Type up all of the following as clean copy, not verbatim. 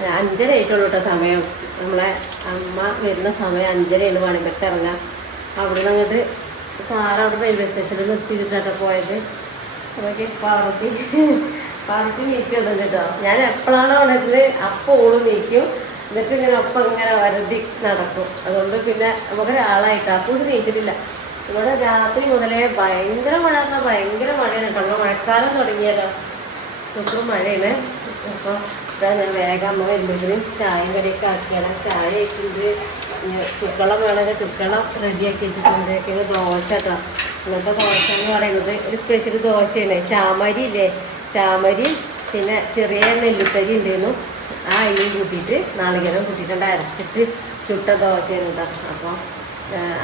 5:30 ആയിട്ടുള്ളൂ കേട്ടോ സമയം. നമ്മളെ അമ്മ വരുന്ന സമയം 5:30 പണിക്കട്ട് ഇറങ്ങാം. അവിടെ നിന്ന് അങ്ങോട്ട് കാർ അവിടെ റെയിൽവേ സ്റ്റേഷനിൽ നിർത്തിയിട്ടാട്ടോ പോയത്. അതൊക്കെ പാർട്ടി നീക്കി വന്നിട്ട് കേട്ടോ. ഞാൻ എപ്പോഴാണോ ഉണരുന്നത് അപ്പോൾ ഓള് നീക്കും. എന്നിട്ട് ഇങ്ങനെ ഒപ്പം ഇങ്ങനെ വരുതി നടക്കും. അതുകൊണ്ട് പിന്നെ നമുക്കൊരാളായിട്ട് അപ്പോൾ നീച്ചിട്ടില്ല. ഇവിടെ രാത്രി മുതലേ ഭയങ്കര മഴ പറഞ്ഞാൽ ഭയങ്കര മഴയാണ് കേട്ടോ. നമ്മൾ മഴക്കാലം തുടങ്ങിയല്ലോ, സൂപ്പർ മഴയാണ്. അപ്പോൾ ഇതാ ഞാൻ വേഗം അമ്മ വരുമ്പോഴത്തേനും ചായയും കടിയൊക്കെ ആക്കിയാണ്. ചായ ആയിട്ടുണ്ട്, ചുക്കളം വേണമെങ്കിൽ ചുക്കളം റെഡിയാക്കി വെച്ചിട്ടുണ്ട്. പിന്നെ ദോശ കേട്ടോ. ഇന്നത്തെ ദോശ എന്ന് പറയുന്നത് ഒരു സ്പെഷ്യൽ ദോശയാണ്. ചാമരി ഇല്ലേ, ചാമരി പിന്നെ ചെറിയ നെല്ലിത്തരി ഉണ്ടായിരുന്നു. ആ അരിയും കൂട്ടിയിട്ട് നാളികേരം കൂട്ടിയിട്ടുണ്ട് അരച്ചിട്ട് ചുട്ട ദോശയാണ് കേട്ടോ. അപ്പോൾ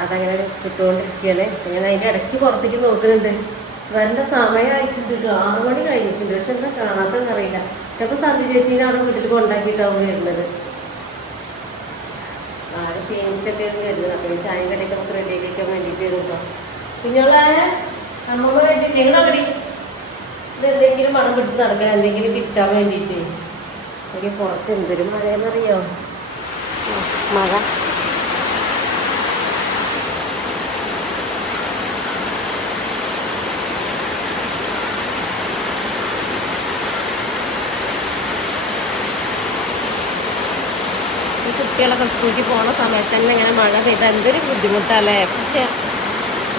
അതങ്ങനെ ചുട്ടുകൊണ്ടിരിക്കുകയാണ്. ഞാൻ അതിൻ്റെ ഇടയ്ക്ക് പുറത്തേക്ക് നോക്കുന്നുണ്ട്. വരേണ്ട സമയം അയച്ചിട്ട് 6 മണി കഴിഞ്ഞിട്ടുണ്ട്. പക്ഷെ എന്താ കാണാത്തെന്ന് അറിയില്ല. ചിലപ്പോൾ സന്ധി ചേച്ചീനെ അവിടെ വീട്ടിൽ കൊണ്ടാക്കിയിട്ടാവും വരുന്നത്. ആരെ ക്ഷീണിച്ചൊക്കെ വരുന്നത്. അപ്പോൾ ചായ കടയൊക്കെ നമുക്ക് റെഡിയാക്കാൻ വേണ്ടിയിട്ട് വരും കേട്ടോ. കുഞ്ഞോളെ അമ്മമ്മ വേണ്ടി ഞങ്ങളവിടെ ഇത് എന്തെങ്കിലും മണം പിടിച്ച് നടക്കണം, എന്തെങ്കിലും കിട്ടാൻ വേണ്ടിയിട്ട്. എനിക്ക് പുറത്ത് എന്തൊരു മഴയെന്നറിയോ, മഴ. കുട്ടികളൊക്കെ സ്കൂളിൽ പോകുന്ന സമയത്ത് തന്നെ ഇങ്ങനെ മഴ പെയ്താൽ എന്തൊരു ബുദ്ധിമുട്ടല്ലേ. പക്ഷെ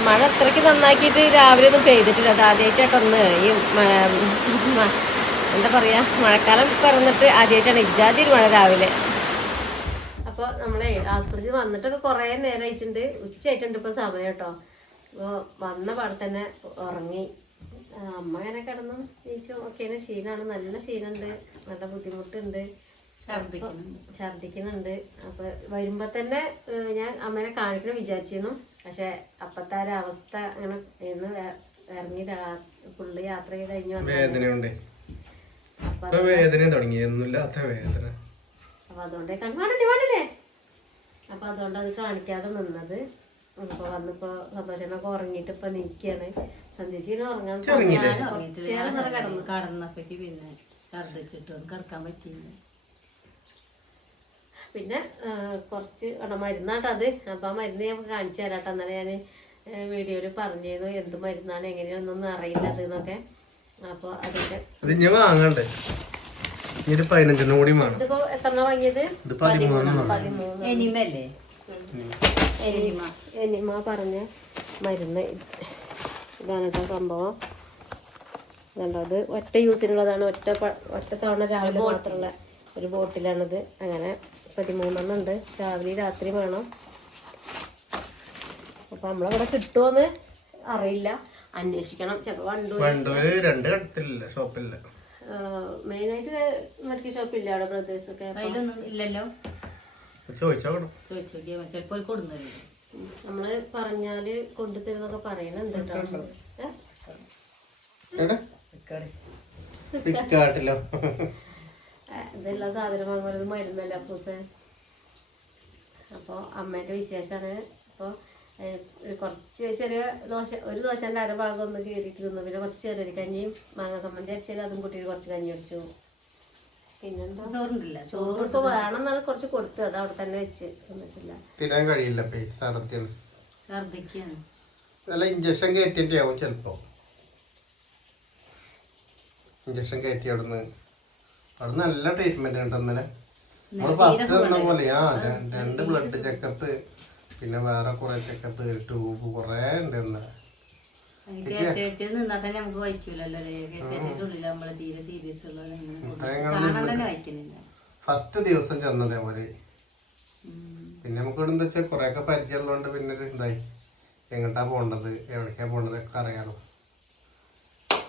മഴ അത്രയ്ക്ക് നന്നാക്കിയിട്ട് രാവിലെ ഒന്നും പെയ്തിട്ടില്ല. അത് ആദ്യമായിട്ടൊന്ന് ഈ എന്താ പറയുക, മഴക്കാലം പറഞ്ഞിട്ട് ആദ്യമായിട്ടാണ് ഇജാതി ഒരു മഴ രാവിലെ. അപ്പോൾ നമ്മളെ ആസ്പത്രിയിൽ വന്നിട്ടൊക്കെ കുറേ നേരം ആയിട്ടുണ്ട്. ഉച്ചയായിട്ടുണ്ട് ഇപ്പോൾ സമയം കേട്ടോ. അപ്പോൾ വന്ന പാടെ തന്നെ ഉറങ്ങി. അമ്മ ഇങ്ങനെ കിടന്നു ജയിച്ചു നോക്കിയതിന് ക്ഷീണമാണ്, നല്ല ക്ഷീണമുണ്ട്, നല്ല ബുദ്ധിമുട്ടുണ്ട്, ഛർദിക്കുന്നുണ്ട്. അപ്പോൾ വരുമ്പോൾ തന്നെ ഞാൻ അമ്മേനെ കാണിക്കണം വിചാരിച്ചിരുന്നു. പക്ഷെ അപ്പത്തെ അവസ്ഥ അങ്ങനെ ഇന്ന് ഇറങ്ങി ഫുള്ള് യാത്രയൊക്കെ കഴിഞ്ഞു വന്നു. അപ്പൊ അതുകൊണ്ടേ കണ്ണാടില്ലേ. അപ്പൊ അതുകൊണ്ട് അത് കാണിക്കാതെ നിന്നത്. ഇപ്പൊ വന്നിപ്പോ സന്തോഷനൊക്കെ ഉറങ്ങിയിട്ട് ഇപ്പൊ നിൽക്കാണ്. സന്ധ്യച്ചീനെ ഉറങ്ങാൻ കടന്നപ്പറ്റി പിന്നെ ഛർദിച്ചിട്ട് കിടക്കാൻ പറ്റിയില്ല. പിന്നെ കുറച്ച് മരുന്നാട്ടോ അത്. അപ്പൊ ആ മരുന്ന് ഞാൻ കാണിച്ചു തരാട്ടോ. അന്നേരം ഞാൻ വീഡിയോയിൽ പറഞ്ഞിരുന്നു എന്ത് മരുന്നാണ് എങ്ങനെയാണെന്നൊന്നും അറിയില്ല എന്നൊക്കെ. അപ്പൊ അതിന്റെ ഇതിപ്പോ എത്ര വാങ്ങിയത്? 13. എനിമ പറഞ്ഞ മരുന്ന് ഇതാണ് കേട്ടോ സംഭവം. അത് ഒറ്റ യൂസിനുള്ളതാണ്. ഒറ്റ തവണ രാവിലെ മാത്രമുള്ള ഒരു ബോട്ടിലാണിത്. അങ്ങനെ 13 ഉണ്ട്. രാവിലെ രാത്രി വേണം. അപ്പൊ നമ്മളവിടെ കിട്ടുമോന്ന് അറിയില്ല, അന്വേഷിക്കണം. ചിലപ്പോ മെയിനായിട്ട് മെഡിക്കൽ ഷോപ്പ് ഇല്ല അവിടെ, ബ്രദേഴ്സ് ഒക്കെ ഇല്ലല്ലോ. നമ്മള് പറഞ്ഞാല് കൊണ്ടുതരുന്നൊക്കെ പറയുന്നുണ്ട് കേട്ടോ. ഇതെല്ലാം സാധനം വാങ്ങുന്നത് മരുന്നല്ല അപ്പൂസേ. അപ്പോൾ അമ്മേൻ്റെ വിശേഷമാണ്. അപ്പോൾ കുറച്ച് ചെറിയ ഒരു ദോശൻ്റെ അരഭാഗം ഒന്ന് കയറിയിട്ട് തിന്നു. പിന്നെ കുറച്ച് ചെറിയ കഞ്ഞിയും മാങ്ങ സമ്മന്തി അരിച്ചാൽ അതും കൂട്ടിയിട്ട് കുറച്ച് കഞ്ഞി അടിച്ചു. പിന്നെന്താ ചോറുണ്ടില്ല. ചോറ് ഇപ്പോൾ വേണമെന്നാണ് കുറച്ച് കൊടുത്തു. അത് അവിടെ തന്നെ വെച്ച് തന്നിട്ടില്ല. തിരാൻ കഴിയില്ല, ഛർദിക്കാണ്. ഇഞ്ചക്ഷൻ കയറ്റിട്ടാവും ചിലപ്പോ. ഇഞ്ചക്ഷൻ കയറ്റി അവിടെ നല്ല ട്രീറ്റ്മെന്റ് ഉണ്ട്. ഇന്നലെ നമ്മള് ഫസ്റ്റ് തന്ന പോലെ 2 ബ്ലഡ് ചെക്കപ്പ്, പിന്നെ വേറെ കുറെ ചെക്കപ്പ്, ട്യൂബ് കുറെ ഉണ്ട്. ഫസ്റ്റ് ദിവസം ചെന്നതേ പോലെ. പിന്നെ നമുക്ക് ഇവിടെ എന്താ വെച്ചാൽ കൊറേ ഒക്കെ പരിചയമുള്ളതുകൊണ്ട് പിന്നെ എന്തായി എങ്ങോട്ടാ പോണ്ടത് എവിടേക്കാ പോണ്ടത് ഒക്കെ അറിയാലോ.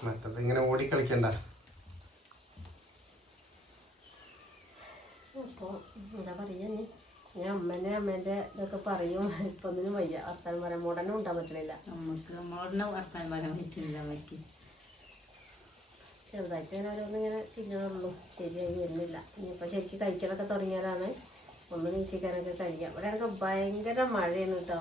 മറ്റത് ഇങ്ങനെ ഓടി കളിക്കണ്ട. അപ്പോൾ എന്താ പറയുക, ഞാൻ അമ്മേൻ്റെ ഇതൊക്കെ പറയും. ഇപ്പം ഒന്നിനും വയ്യ, വർത്താനം പറയാൻ ഉടനെ ഉണ്ടാൻ പറ്റണില്ല. നമ്മളോടനെ വർത്താനം പറയാൻ പറ്റില്ല. ചെറുതായിട്ട് ഞാൻ ഓരോന്നിങ്ങനെ തിന്നണുള്ളൂ, ശരിയായി വരുന്നില്ല. ഇനിയിപ്പോൾ ശരിക്കും കഴിക്കലൊക്കെ തുടങ്ങിയാലാണ് ഒന്ന് നീച്ചിക്കാനൊക്കെ കഴിക്കാം. ഇവിടെയൊക്കെ ഭയങ്കര മഴയാണ് കേട്ടോ.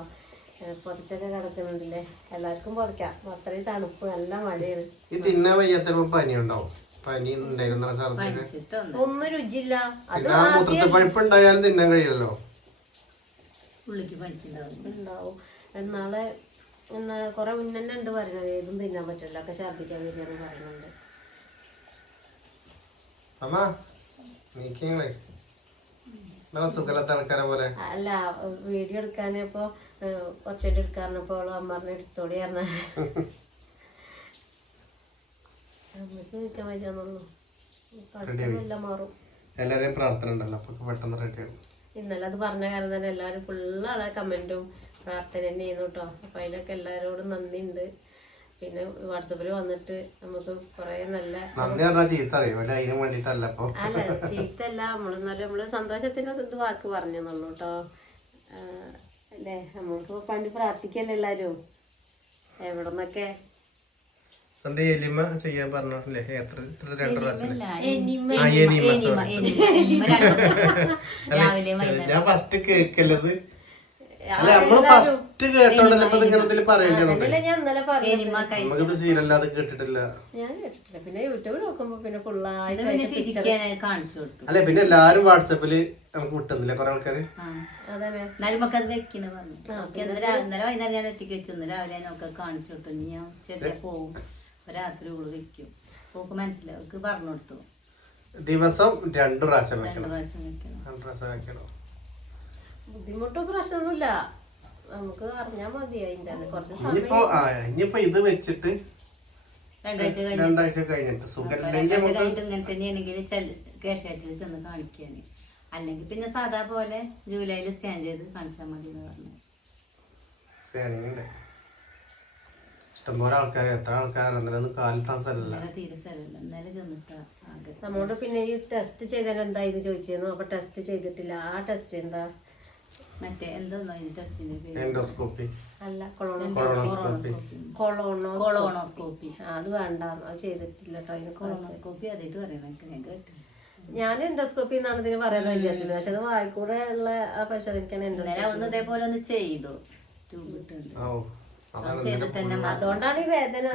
പുതച്ചൊക്കെ കിടക്കുന്നുണ്ടല്ലേ. എല്ലാവർക്കും പുതയ്ക്കാം, അത്രയും തണുപ്പ്, നല്ല മഴയാണ്. ഈ തിന്നാൻ വയ്യാത്തപ്പോ പനി ഉണ്ടാവും. പനി ഉണ്ടായിരുന്ന ഛർദിയൊക്കെ. പനിച്ചിട്ടൊന്നും ഒന്നും രുചിയില്ല. അത് പിന്നെ ആ മൂത്രത്തിൽ പഴുപ്പ് ഉണ്ടായാലും തിന്നാൻ കഴിയില്ലല്ലോ. ഉള്ളിക്ക് പനിക്കുണ്ടാവും. ഉണ്ടാവും. എന്നാളെ കുറെ മുന്നേ ഉണ്ട് പറയുന്നത് ഏതും തിന്നാൻ പറ്റില്ല, ഒക്കെ ഛർദിക്കാൻ വരികയാണ് പറയുന്നുണ്ട്. അമ്മ നീക്കിങ്ങളെ നല്ല സുഖലത്തെ ആൾക്കാരെ പോലെ. അല്ല, വീഡിയോ എടുക്കാൻ ഇപ്പൊ ഒച്ചയിട്ട് എടുക്കാറിനപ്പോ അമ്മ പറഞ്ഞ എടുത്തോടി പറഞ്ഞ നമുക്ക് നിൽക്കാൻ പറ്റാന്നുള്ളൂ. എല്ലാം മാറും. എല്ലാരെയും പ്രാർത്ഥന ഉണ്ടല്ലോ, അപ്പൊ പെട്ടെന്ന് റെഡിയാകും. ഇന്നലെ അത് പറഞ്ഞ കാരണം തന്നെ എല്ലാവരും ഫുള്ള് ആളെ കമന്റും പ്രാർത്ഥന തന്നെ ചെയ്യുന്നു കേട്ടോ. അപ്പൊ അതിലൊക്കെ എല്ലാവരോടും നന്ദി ഉണ്ട്. പിന്നെ വാട്സപ്പിൽ വന്നിട്ട് നമുക്ക് കുറെ നല്ല നന്ദി പറഞ്ഞാൽ ചീത്ത അറിയും, അതിന് വേണ്ടിട്ടല്ല. അപ്പൊ അല്ല, ചീത്തല്ല, നമ്മള് സന്തോഷത്തിന്റെ ഇത് വാക്ക് പറഞ്ഞെന്നുള്ളൂ കേട്ടോ. അല്ലേ, നമ്മൾക്ക് പണ്ട് പ്രാർത്ഥിക്കല്ലേ എല്ലാരും എവിടെ നിന്നൊക്കെ. സന്ധ്യ എലിമ ചെയ്യാൻ പറഞ്ഞല്ലേ? എത്ര 2 പ്രാവശ്യം ഞാൻ ഫസ്റ്റ് കേക്കല്ലത്. അല്ല, നമ്മള് ഫസ്റ്റ് കേട്ടോണ്ടല്ലേ ഇപ്പൊ നിങ്ങളതിൽ പറയേണ്ടത്. ഞാൻ ഇന്നലെ പറഞ്ഞു, നമുക്കിത് ശീലല്ലാതെ കേട്ടിട്ടില്ല. ഞാൻ കേട്ടിട്ടില്ല. പിന്നെ യൂട്യൂബിൽ നോക്കുമ്പോ പിന്നെ ഫുള്ളായിട്ട് കാണിച്ചു കൊടുത്തു. അല്ലെ, പിന്നെ എല്ലാരും വാട്സപ്പില് നമുക്ക് വിട്ടുന്നില്ല കുറെ ആൾക്കാര്. അതന്നെ. എന്നാലും നമുക്ക് അത് വെക്കണ പറഞ്ഞു. ഇന്നലെ വൈകുന്നേരം ഞാൻ ഒറ്റയ്ക്ക് വെച്ചു. ഇന്ന് രാവിലെ നമുക്ക് കാണിച്ചു കൊടുത്തു. ഞാൻ ചെറിയ പോവും, രാത്രി ഉള്ളു വെക്കും. പോക്ക് മനസ്സിലാവും, അവർക്ക് പറഞ്ഞു കൊടുത്തു. ദിവസം 2 പ്രാവശ്യം 2 വെക്കണം. പ്രാവശ്യം വെക്കണം. 2 പ്രാവശ്യം വെക്കണം. ബുദ്ധിമുട്ടോ പ്രശ്നമൊന്നുമില്ല, നമുക്ക് അറിഞ്ഞാ മതി. അതിന്റെ കുറച്ച് ഇനിയിപ്പോ ഇത് വെച്ചിട്ട് 2 ആഴ്ച കഴിഞ്ഞിട്ട് സുഖമില്ലെങ്കിൽ കഴിഞ്ഞിട്ട് ഇങ്ങനെ തന്നെയാണെങ്കിൽ ക്യാഷാറ്റിൽ ചെന്ന് കാണിക്കാന്. അല്ലെങ്കിൽ പിന്നെ സാധാ പോലെ ജൂലൈയിൽ സ്കാൻ ചെയ്ത് കാണിച്ചാൽ മതി എന്ന് പറഞ്ഞു. ഇഷ്ടംപോലെ ആൾക്കാര്, എത്ര ആൾക്കാരാണ് ഇന്നലെ കാലത്താൻ സ്ഥലമില്ല. തീരെ സ്ഥലമില്ല. ഇന്നലെ ചെന്നിട്ടാ ആകെ. നമ്മളോട് പിന്നെ ഈ ടെസ്റ്റ് ചെയ്താൽ എന്തായിരുന്നു ചോദിച്ചിരുന്നു. അപ്പൊ ടെസ്റ്റ് ചെയ്തിട്ടില്ല. ആ ടെസ്റ്റ് എന്താ? മറ്റേ എന്തോന്നോ ഈ ടെസ്റ്റിന്റെ പേര്? എൻഡോസ്കോപ്പി അല്ല, കൊളോണോസ്കോപ്പി. അത് വേണ്ട, അത് ചെയ്തിട്ടില്ല കേട്ടോ. അതിന് കൊളോണോസ്കോപ്പി അതായിട്ട് പറയണ ഞാൻ കേട്ടു. ഞാൻ എൻഡോസ്കോപ്പി എന്നാണ് ഇതിന് പറയാന്ന് വിചാരിച്ചത്. പക്ഷെ അത് വായിക്കൂടെ ഉള്ള ആ പരിശോധനയ്ക്കാണ് അവിടുന്ന് ഇതേപോലെ ഒന്ന് ചെയ്തു. ട്യൂബ് ഇട്ടുണ്ട്. അതുകൊണ്ടാണ് ഈ വേദന.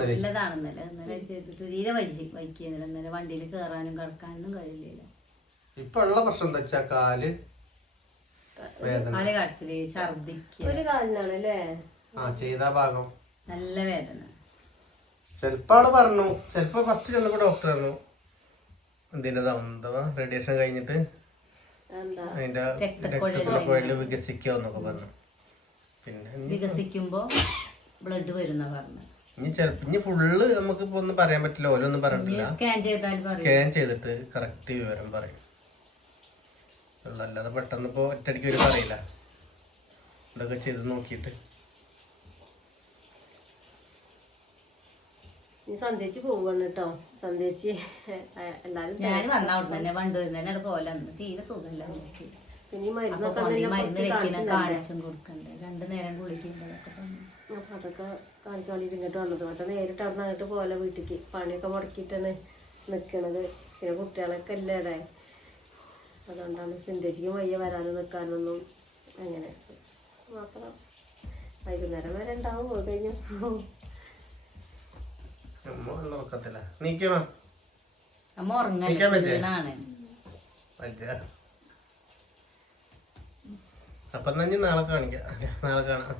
നല്ലതാണെന്നല്ലേ ഇന്നലെ ചെയ്തിട്ട് തീരെ വൈക്കുന്നില്ല. ഇന്നലെ വണ്ടിയിൽ കയറാനും കിടക്കാനൊന്നും കഴിയില്ല. ഇപ്പൊ ഉള്ള പ്രശ്നം എന്താ വെച്ചാ കാല് കാച്ചില്, ഛർദിക്ക്. ഒരു കാലിനാണ് അല്ലേ ചെയ്ത ഭാഗം നല്ല വേദന. ചെലപ്പോ ആള് പറഞ്ഞു, ചെലപ്പോ ഫസ്റ്റ് ചെന്നപ്പോ ഡോക്ടർ പറഞ്ഞു എന്തിൻ്റെതാ റേഡിയേഷൻ കഴിഞ്ഞിട്ട് അതിന്റെ രക്തക്കുഴല് വികസിക്കാന്നൊക്കെ പറഞ്ഞു. പിന്നെ വികസിക്കുമ്പോ ബ്ലഡ് വരുന്ന പറഞ്ഞു. ഇനി ഫുള്ള് നമുക്ക് ഇപ്പൊ ഒന്നും പറയാൻ പറ്റില്ല, ഓരോന്നും പറഞ്ഞിട്ടില്ല. സ്കാൻ ചെയ്തിട്ട് കറക്റ്റ് വിവരം പറയും. അല്ലാതെ പെട്ടെന്ന് ഇപ്പൊ ഒറ്റയടിക്ക് ഒരു പറയില്ല. ഇതൊക്കെ ചെയ്ത് നോക്കിയിട്ട് സന്ധ്യച്ച് പോവാണ് കേട്ടോ. സന്ധ്യച്ച് എല്ലാരും ഞാൻ വന്ന അവിടെ തന്നെ വണ്ടുവരുന്നതന്നെ അത് പോലെ തീരെ സുഖമില്ല. പിന്നെ മരുന്ന് വെക്കണം, കാണിച്ചും കൊടുക്കണ്ടേ, 2 നേരം കുളിക്കണ്ടതൊക്കെ പറഞ്ഞു. അപ്പൊ അതൊക്കെ കാണിക്കാൻ വേണ്ടിട്ട് ഇങ്ങോട്ട് വന്നത്. മറ്റേ നേരിട്ട് അവിടെ നിന്ന് അങ്ങോട്ട് പോലെ വീട്ടിലേക്ക് പണിയൊക്കെ മുടക്കിയിട്ടാണ് നിക്കണത്. പിന്നെ കുട്ടികളൊക്കെ അല്ലേ ഇവിടെ. അതുകൊണ്ടാണ് ചിന്തച്ചിക്ക് വയ്യ വരാനും നിൽക്കാനൊന്നും. അങ്ങനെ മാത്രം വൈകുന്നേരം വരെ ഉണ്ടാവും. പോയി കഴിഞ്ഞു അമ്മ ഉറങ്ങാണ്. അപ്പൊ നാളെ കാണിക്കാം. നാളെ കാണാം.